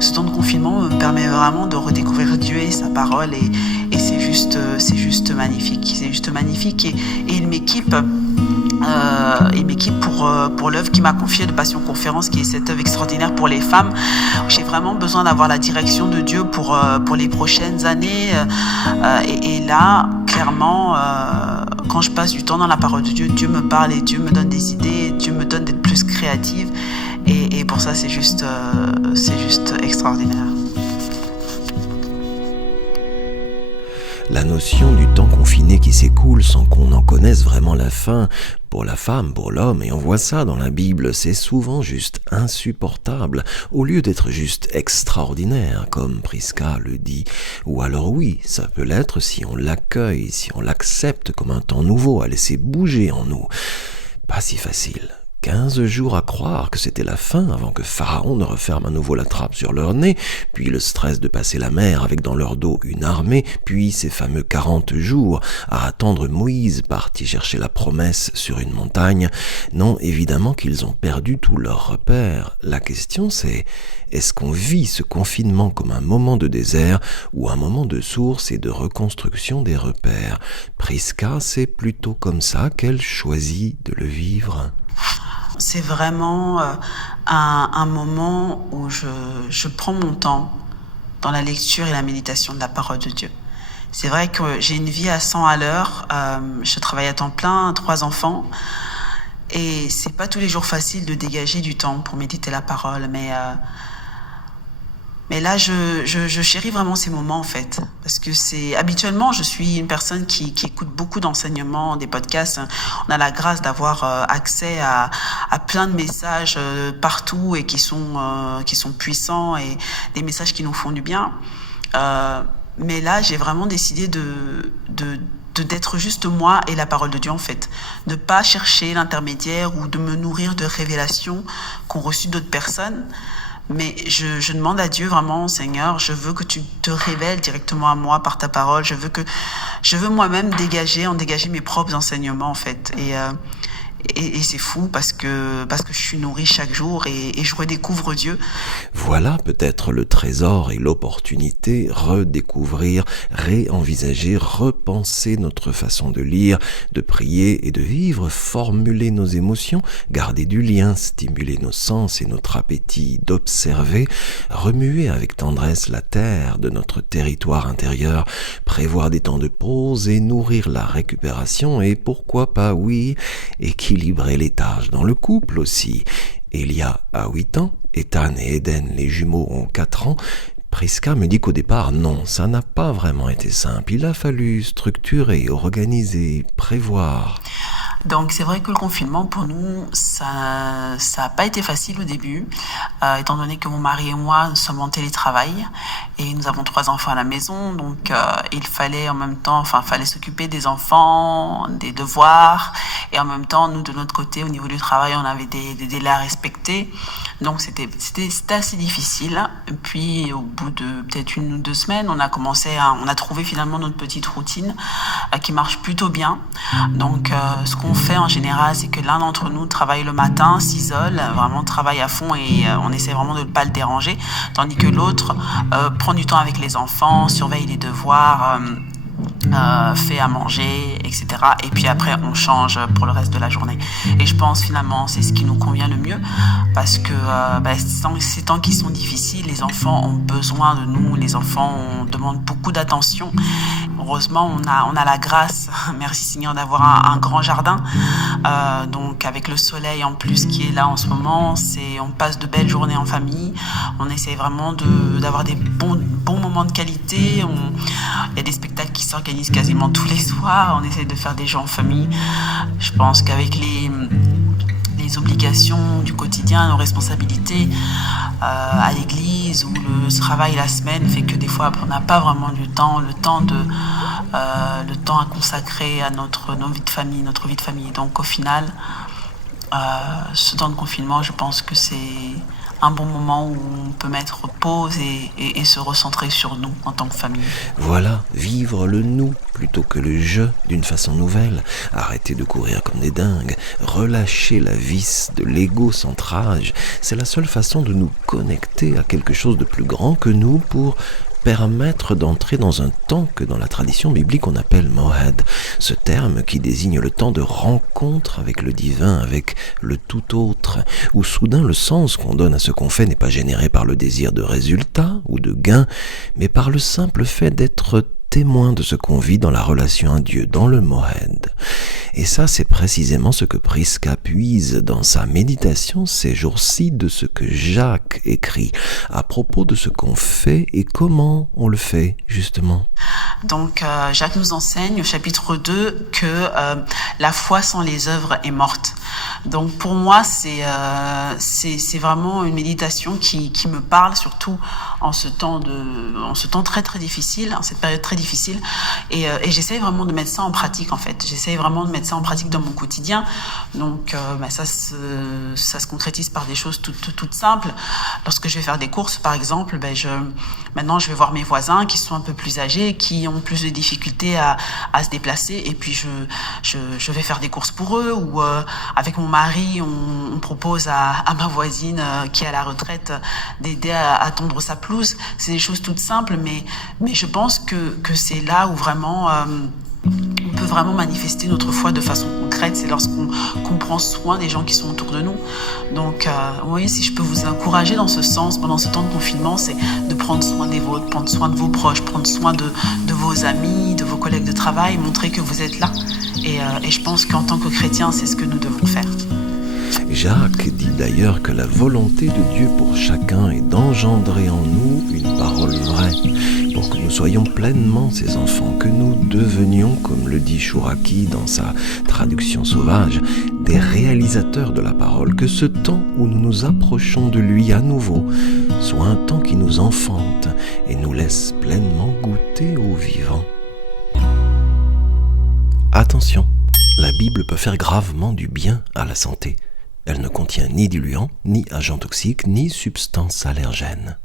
ce temps de confinement me permet vraiment de redécouvrir Dieu et sa parole et c'est juste magnifique. C'est juste magnifique et il m'équipe pour l'œuvre qui m'a confiée de Passion Conférence, qui est cette œuvre extraordinaire pour les femmes. J'ai vraiment besoin d'avoir la direction de Dieu pour les prochaines années. Et là, clairement, quand je passe du temps dans la parole de Dieu, Dieu me parle et Dieu me donne des idées, Dieu me donne d'être plus créative. Et pour ça, c'est juste extraordinaire. La notion du temps confiné qui s'écoule sans qu'on en connaisse vraiment la fin, pour la femme, pour l'homme, et on voit ça dans la Bible, c'est souvent juste insupportable, au lieu d'être juste extraordinaire, comme Prisca le dit. Ou alors oui, ça peut l'être si on l'accueille, si on l'accepte comme un temps nouveau à laisser bouger en nous. Pas si facile. 15 jours à croire que c'était la fin avant que Pharaon ne referme à nouveau la trappe sur leur nez, puis le stress de passer la mer avec dans leur dos une armée, puis ces fameux 40 jours à attendre Moïse parti chercher la promesse sur une montagne. Non, évidemment qu'ils ont perdu tous leurs repères. La question c'est, est-ce qu'on vit ce confinement comme un moment de désert ou un moment de source et de reconstruction des repères? Prisca, c'est plutôt comme ça qu'elle choisit de le vivre. C'est vraiment un moment où je prends mon temps dans la lecture et la méditation de la parole de Dieu. C'est vrai que j'ai une vie à 100 à l'heure, je travaille à temps plein, 3 enfants, et c'est pas tous les jours facile de dégager du temps pour méditer la parole, mais là, je chéris vraiment ces moments, en fait. Parce que habituellement, je suis une personne qui écoute beaucoup d'enseignements, des podcasts. On a la grâce d'avoir accès à plein de messages partout et qui sont puissants et des messages qui nous font du bien. Mais là, j'ai vraiment décidé d'être juste moi et la parole de Dieu, en fait. De pas chercher l'intermédiaire ou de me nourrir de révélations qu'ont reçues d'autres personnes. Mais je demande à Dieu vraiment, Seigneur, je veux que tu te révèles directement à moi par ta parole. Je veux moi-même dégager mes propres enseignements, en fait. Et c'est fou parce que je suis nourrie chaque jour et je redécouvre Dieu. Voilà peut-être le trésor et l'opportunité, redécouvrir, réenvisager, repenser notre façon de lire, de prier et de vivre, formuler nos émotions, garder du lien, stimuler nos sens et notre appétit d'observer, remuer avec tendresse la terre de notre territoire intérieur, prévoir des temps de pause et nourrir la récupération et pourquoi pas, oui, équilibrer les tâches dans le couple aussi. Elia a 8 ans, Ethan et Eden, les jumeaux, ont 4 ans. Prisca me dit qu'au départ, non, ça n'a pas vraiment été simple. Il a fallu structurer, organiser, prévoir. Donc c'est vrai que le confinement pour nous ça a pas été facile au début, étant donné que mon mari et moi nous sommes en télétravail et nous avons 3 enfants à la maison, donc il fallait en même temps, fallait s'occuper des enfants, des devoirs et en même temps nous de notre côté au niveau du travail on avait des délais à respecter, donc c'était assez difficile. Et puis au bout de peut-être 1 ou 2 semaines on a trouvé finalement notre petite routine qui marche plutôt bien. Donc ce qu'on fait en général, c'est que l'un d'entre nous travaille le matin, s'isole, vraiment travaille à fond et on essaie vraiment de ne pas le déranger, tandis que l'autre prend du temps avec les enfants, surveille les devoirs, fait à manger, etc. Et puis après, on change pour le reste de la journée. Et je pense finalement, c'est ce qui nous convient le mieux parce que ces temps qui sont difficiles, les enfants ont besoin de nous, les enfants demandent beaucoup d'attention. Heureusement, on a la grâce, merci Seigneur, d'avoir un grand jardin. Donc avec le soleil en plus qui est là en ce moment, on passe de belles journées en famille. On essaie vraiment d'avoir des bons moments de qualité. Il y a des spectacles qui s'organisent quasiment tous les soirs. On essaie de faire des jeux en famille. Je pense qu'avec les obligations du quotidien, nos responsabilités à l'église ou le travail la semaine fait que des fois on n'a pas vraiment le temps à consacrer à notre vie de famille. Donc au final, ce temps de confinement, je pense que c'est un bon moment où on peut mettre pause et se recentrer sur nous en tant que famille. Voilà, vivre le nous plutôt que le je d'une façon nouvelle. Arrêter de courir comme des dingues, relâcher la vis de l'égocentrage. C'est la seule façon de nous connecter à quelque chose de plus grand que nous pour permettre d'entrer dans un temps que dans la tradition biblique on appelle Moed, ce terme qui désigne le temps de rencontre avec le divin, avec le tout autre, où soudain le sens qu'on donne à ce qu'on fait n'est pas généré par le désir de résultat ou de gain, mais par le simple fait d'être témoin de ce qu'on vit dans la relation à Dieu, dans le Moed. Et ça, c'est précisément ce que Prisca puise dans sa méditation ces jours-ci de ce que Jacques écrit à propos de ce qu'on fait et comment on le fait, justement. Donc, Jacques nous enseigne au chapitre 2 que la foi sans les œuvres est morte. Donc, pour moi, c'est vraiment une méditation qui me parle, surtout en ce temps très très difficile, en cette période très difficile. Et j'essaye vraiment de mettre ça en pratique, en fait. J'essaye vraiment de mettre ça en pratique dans mon quotidien. Donc, ça se concrétise par des choses toutes simples. Lorsque je vais faire des courses, par exemple, maintenant, je vais voir mes voisins qui sont un peu plus âgés, qui ont plus de difficultés à se déplacer, et puis je vais faire des courses pour eux, ou avec mon mari, on propose à ma voisine qui est à la retraite d'aider à tondre sa pelouse. C'est des choses toutes simples, mais je pense que c'est là où vraiment on peut vraiment manifester notre foi de façon concrète. C'est lorsqu'on prend soin des gens qui sont autour de nous. Donc, oui, si je peux vous encourager dans ce sens, pendant ce temps de confinement, c'est de prendre soin des vôtres, prendre soin de vos proches, prendre soin de vos amis, de vos collègues de travail, montrer que vous êtes là. Et je pense qu'en tant que chrétiens, c'est ce que nous devons faire. Jacques dit d'ailleurs que la volonté de Dieu pour chacun est d'engendrer en nous une parole vraie, pour que nous soyons pleinement ses enfants, que nous devenions, comme le dit Chouraki dans sa traduction sauvage, des réalisateurs de la parole, que ce temps où nous nous approchons de lui à nouveau soit un temps qui nous enfante et nous laisse pleinement goûter au vivant. Attention, la Bible peut faire gravement du bien à la santé. Elle ne contient ni diluants, ni agents toxiques, ni substances allergènes.